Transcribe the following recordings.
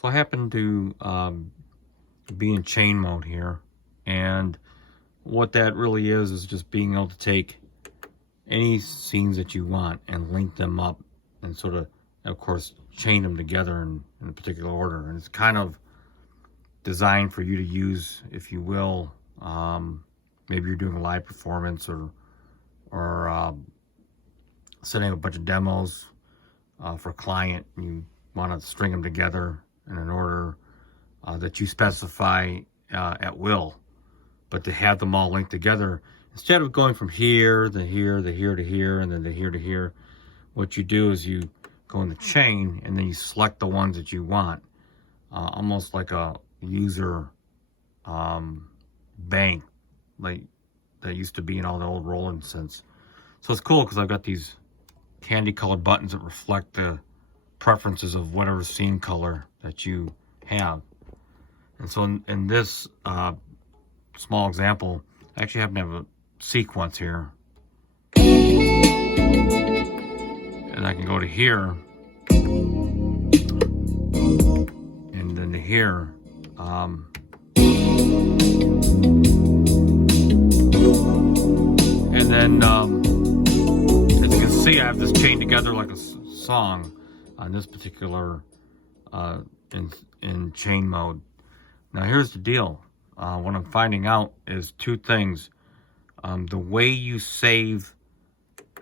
So I happen to be in chain mode here, and what that really is just being able to take any scenes that you want and link them up and sort of course, chain them together in a particular order. And it's kind of designed for you to use, if you will. Maybe you're doing a live performance or setting up a bunch of demos for a client, and you want to string them together in an order that you specify at will, but to have them all linked together instead of going from here to here to here to here and then to here to here. What you do is you go in the chain and then you select the ones that you want, almost like a user bank, like that used to be in all the old Roland synths. So it's cool because I've got these candy colored buttons that reflect the preferences of whatever scene color that you have. And so in this small example, I actually happen to have a sequence here. And I can go to here and then to here. And then as you can see, I have this chained together like a song on this particular in chain mode. Now here's the deal. What I'm finding out is two things. The way you save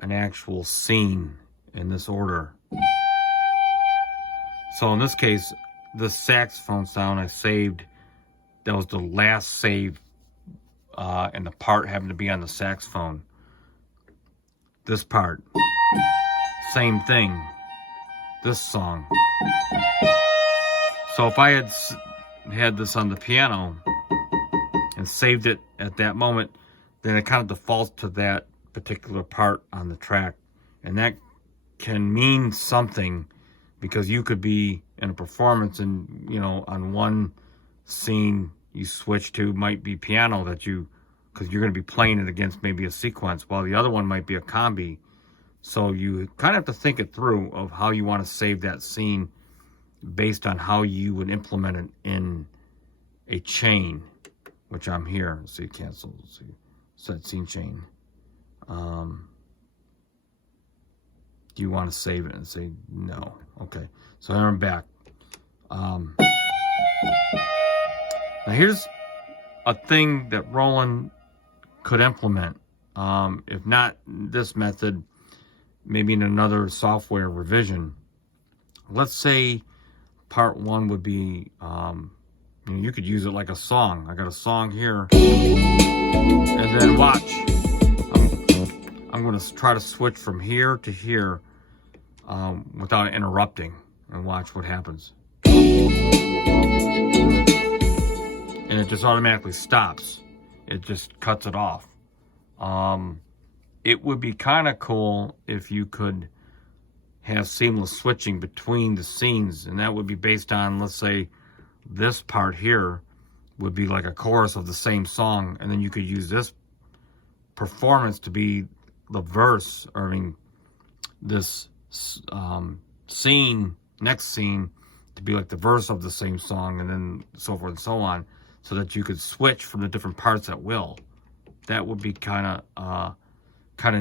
an actual scene in this order. So in this case, the saxophone sound I saved, that was the last save, and the part happened to be on the saxophone. This part, same thing, this song. So if I had this on the piano and saved it at that moment, then it kind of defaults to that particular part on the track. And that can mean something, because you could be in a performance and, you know, on one scene you switch to might be piano because you're going to be playing it against maybe a sequence, while the other one might be a combi. So you kind of have to think it through of how you want to save that scene based on how you would implement it in a chain, which I'm here. See, cancel, see, set scene chain. Do you want to save it? And say no. Okay, so now I'm back. Now here's a thing that Roland could implement. If not this method, maybe in another software revision. Let's say part one would be, you could use it like a song. I got a song here, and then watch. I'm going to try to switch from here to here without interrupting, and watch what happens. And it just automatically stops. It just cuts it off. It would be kind of cool if you could have seamless switching between the scenes, and that would be based on, let's say, this part here would be like a chorus of the same song, and then you could use this performance to be the verse, or this scene, next scene, to be like the verse of the same song, and then so forth and so on, so that you could switch from the different parts at will. That would be kind of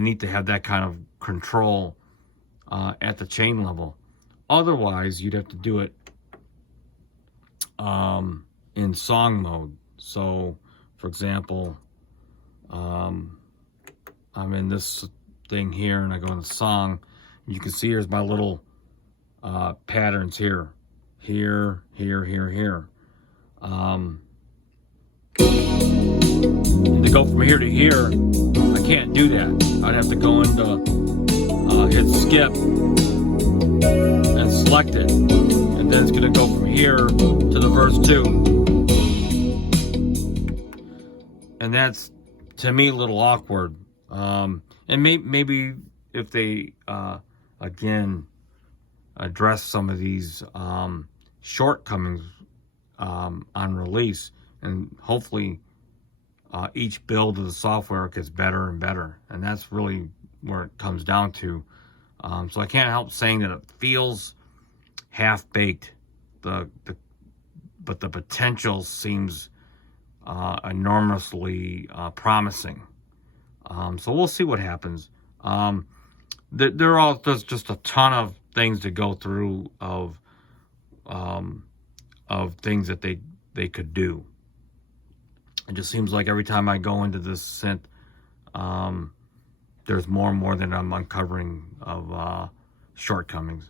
neat to have that kind of control at the chain level. Otherwise, you'd have to do it in song mode. So, for example, I'm in this thing here, and I go in the song. You can see here's my little patterns here. Here, here, here, here. To go from here to here, I can't do that. I'd have to go into hit skip and select it, and then it's going to go from here to the verse 2. And that's, to me, a little awkward. And maybe if they again address some of these shortcomings on release, and hopefully each build of the software gets better and better, and that's really where it comes down to. So I can't help saying that it feels half-baked. The but the potential seems enormously promising. So we'll see what happens. There's just a ton of things to go through of things that they could do. It just seems like every time I go into this synth, there's more and more that I'm uncovering of shortcomings.